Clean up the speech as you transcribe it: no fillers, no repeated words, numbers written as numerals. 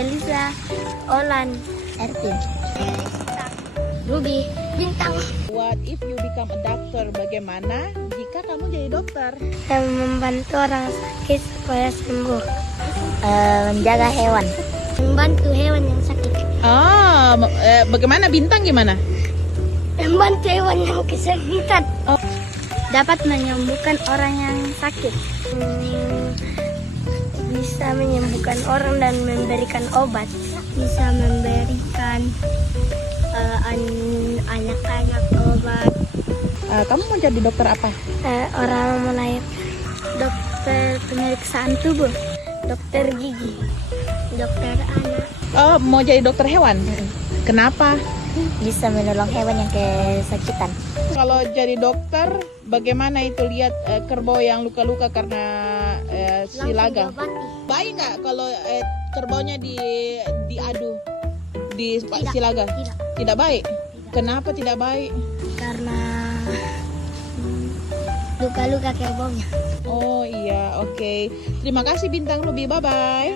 Felisa, Olan, Ervin, Ruby, Bintang. What if you become a doctor? Bagaimana jika kamu jadi dokter? Membantu orang sakit supaya sembuh. Menjaga hewan. Membantu hewan yang sakit. Bagaimana Bintang gimana? Membantu hewan yang kesakitan. Dapat menyembuhkan orang yang sakit. Bisa menyembuhkan orang dan memberikan obat. Bisa memberikan anak-anak obat. Kamu mau jadi dokter apa? Orang mulai dokter pemeriksaan tubuh, dokter gigi, dokter anak. Oh, mau jadi dokter hewan? Kenapa? Bisa menolong hewan yang kesakitan. Kalau jadi dokter, bagaimana itu lihat kerbau yang luka-luka karena silaga? Baik nggak kalau kerbaunya diadu di silaga? Tidak baik. Kenapa tidak baik? Karena luka-luka kerbaunya. Oh iya, oke. Terima kasih Bintang Ruby, bye-bye.